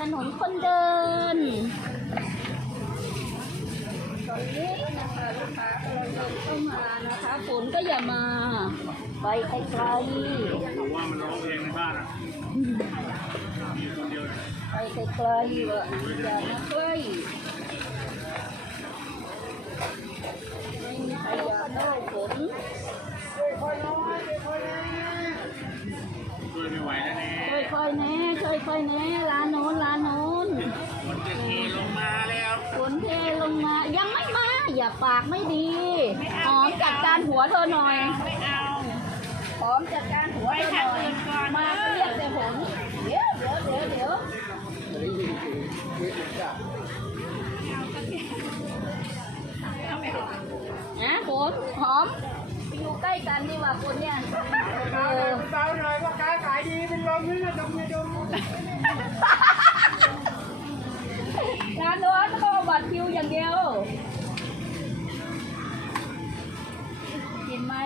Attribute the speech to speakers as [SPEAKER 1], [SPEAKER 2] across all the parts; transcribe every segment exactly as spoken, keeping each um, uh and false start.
[SPEAKER 1] นนคนเดินตอนนี้นะคะลูกค้ากำลังเดินเข้ามานะคะฝนก็อย่ามาไปไกลๆ
[SPEAKER 2] รู้ว่ามันร้องเพลงในบ้านอ่ะมีคนเดียว
[SPEAKER 1] ไปไกลๆว่ะอย่ามาใกล้ไม่มีใครอยากได้ฝน
[SPEAKER 2] ช่วยไม่ไหวแล้วแน่
[SPEAKER 1] ค่อยๆแน่ค่อยๆแน่ร้านโน้นร้านโน้น
[SPEAKER 2] ฝนจะเทลงมาแล้ว
[SPEAKER 1] ฝนเทลงมายังไม่มาอย่าปากไม่ดีหอมจัดการหัวเธอหน่อย
[SPEAKER 3] ไม่เอา
[SPEAKER 1] หอมจัดการหัวเธอหน่อยมาเรียกแต่ฝนเดี๋ยวเดี๋ยวเดี๋ยวเดี๋ยวนะฝนหอมอยู่ใกล้กันดีกว่าฝนเนี่ยเออ
[SPEAKER 3] เบาหน่อยว่าขายขายดีเป็นลมนี่นะดมยาดม
[SPEAKER 1] ร้านโน้นเขาบัตรคิวอย่างเดียวเห็นไหม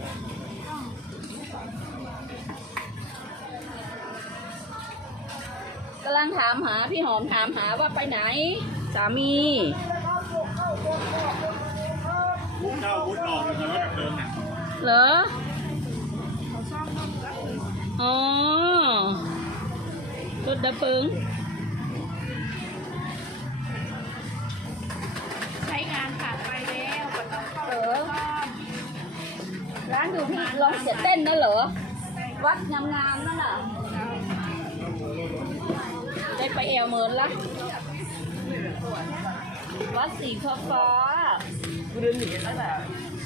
[SPEAKER 1] กำลังถามหาพี่หอมถามหาว่าไปไหนสามี
[SPEAKER 2] มุดเข้ามุดออกอยู่ในรถดับเพลิงน่ะ
[SPEAKER 1] เหรออ๋อรถดับเพลิง
[SPEAKER 3] ใช้งานขาดไปแล้วก็ต้องเข้าเออ
[SPEAKER 1] ร้านอยู่ที่ลองเสียเต้นนั่นเหรอวัดงามๆนั่นน่ะได้ไปแอลเมินละวัดสีฟ้าฟ้าเรือนหนีนั่นแหละ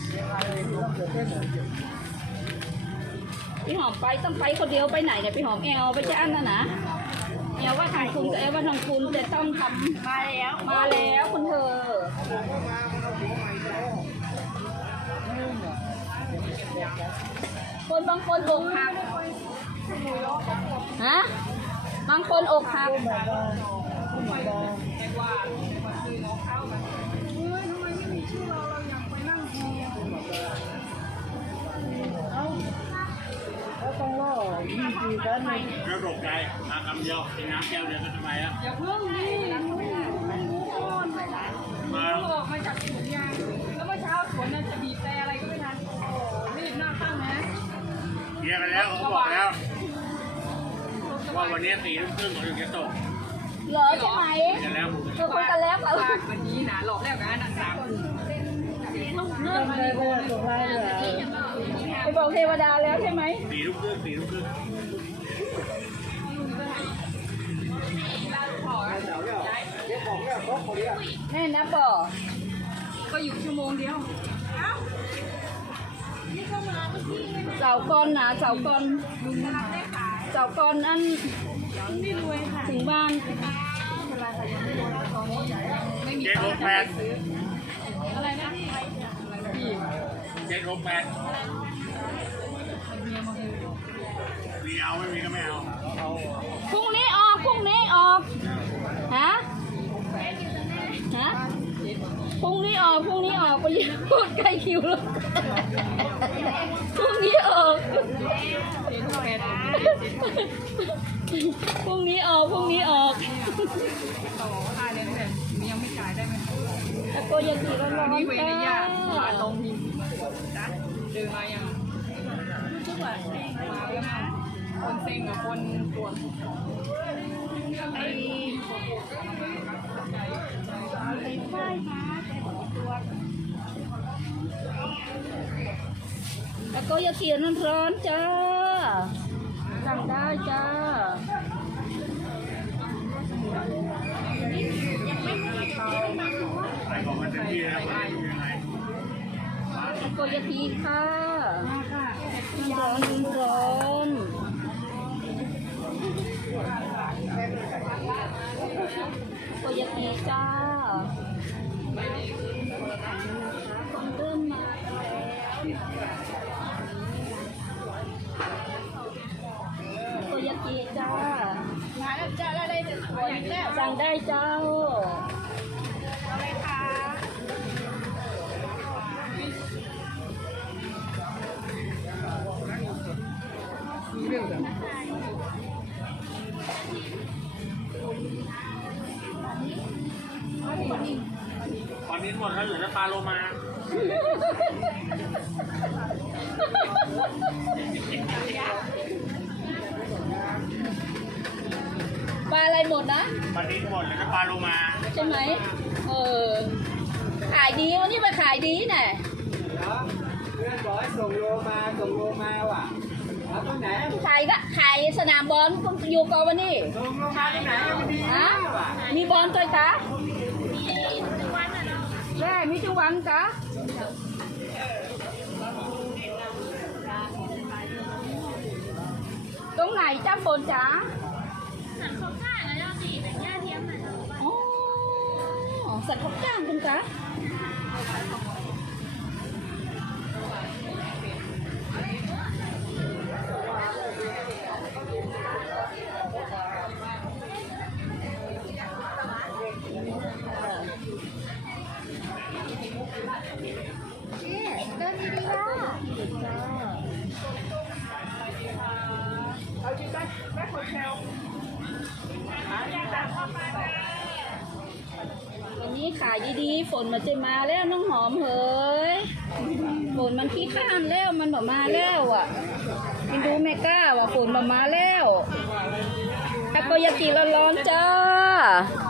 [SPEAKER 1] พี่หอมไปต้องไปคนเดียวไปไหนเนี่ยพี่หอมแอลไปจะอันน่ะนะแอลว่าทางคุณกับแอลว่าทางคุณจะต้องทำ
[SPEAKER 3] มาแล้ว
[SPEAKER 1] มาแล้วคุณเธอคนบางคนอกหักฮะบางคนอกหัก
[SPEAKER 3] แล้วต้องว่ายี่สิบกันไหม
[SPEAKER 2] กระโดดใจมาคำเดียวกินน้ำแก้วเดียวก็ทำไมอ่ะ
[SPEAKER 3] อย่าเพิ่งดิมาออกมาจากสวนยางแล้วเมื่อเช้าสวนน่ะจะบีบแต่อะไรก็ไม่ทันรีบหน้าตั้งนะ
[SPEAKER 2] เรียกกันแล้วเขาบอกแล้วว่าวันนี้สี่ทุ่มครึ่งเขาถึงจะตก
[SPEAKER 1] เหรอใช่ไหม
[SPEAKER 2] กันแล้ว
[SPEAKER 1] คือคุยกันแล้วค่ะ
[SPEAKER 3] วันนี้นะหลอกแล้วนะนันสาม
[SPEAKER 1] ไปบอกเทวดาแล้วใช่ไหม
[SPEAKER 2] สี่ทุ่มครึ่งสี่ทุ่มครึ่ง
[SPEAKER 1] แน่นะป่อ
[SPEAKER 3] ก็อยู่ชั่วโมงเดียว
[SPEAKER 1] เสาก้อนนะเสาก้อนเสาก้อนอัน
[SPEAKER 3] ไม่รวยค่ะ
[SPEAKER 1] ถึงบ้าน
[SPEAKER 2] เจ็ดหกแปด
[SPEAKER 3] อะไรนะ
[SPEAKER 2] เจ็ดหกแปดมีเอาไม่มีก็ไม่เอา
[SPEAKER 1] พรุ่งนี้ออกพรุ่งนี้ออกฮะฮะพรุ่งนี้ออกพรุ่งนี้ออกไปพูดใกล้คิวแล้วพรุ่งนี้ออกพรุ่งนี้ออกพรุ่งนี้ออก
[SPEAKER 3] ต่อค่าเดือนแต่ยังไม่จ่ายได้ไหม
[SPEAKER 1] แต่โกยังขี่ร้อนๆ
[SPEAKER 3] นี่เวรยากมาลงหินจ้ะเดินมายังทุกวันมาแล้วมาคนเซ็งกับคนปวดไอ้ไอ้ฝ้ายมา
[SPEAKER 1] แต่ก็อย่าเขียนมันร้อนจ้าสั่งได้จ้า
[SPEAKER 2] ไปบอกมันเต็มที่แล้วยังไง
[SPEAKER 1] แต่ก็อย่าทีค่ะมันร้อนมันร้อนก็อย่าทีจ้าคนเริ่มมาโกยากิจ้าสั่งได้เจ้า
[SPEAKER 3] อะไรคะ
[SPEAKER 1] โ
[SPEAKER 2] ตอนนี้หมดแล้วเหลือแต่ปลาโลมา
[SPEAKER 1] ปลาอะไรหมดนะ
[SPEAKER 2] ตอนนี้หมดเหลือแต่ปลาโลมา
[SPEAKER 1] ใช่ไหมเออขายดีวันนี้ไปขายดีน่ะ
[SPEAKER 4] เพื่อนบอกให้ส่งโลมาส่งโลมาว่ะแล้วตรงไหน
[SPEAKER 1] ขายก็ขายสนามบอลอยู่กอวันนี้
[SPEAKER 4] ส่งโลมาที่ไหนมันดี
[SPEAKER 1] ฮะ
[SPEAKER 4] นะว่ะ
[SPEAKER 1] มีบอลตัวจ้าแม่มีทุกวันจ้าตรงไหนจ้าบนจ้า
[SPEAKER 5] หันเขาข้างแล้วเจ้าสีแต่ย่าเทียมหัน
[SPEAKER 1] อ๋อสัตว์เขาจ้างคุณจ้าเดินดีๆล่ะวันนี้ขายดีๆฝนมันจะมาแล้วน้องหอมเฮ้ยฝนมันขี้ข้านแล้วมันแบบมาแล้วอ่ะกินดูแม่กล้าว่าฝนมันมาแล้วทาโกยากิร้อนๆจ้า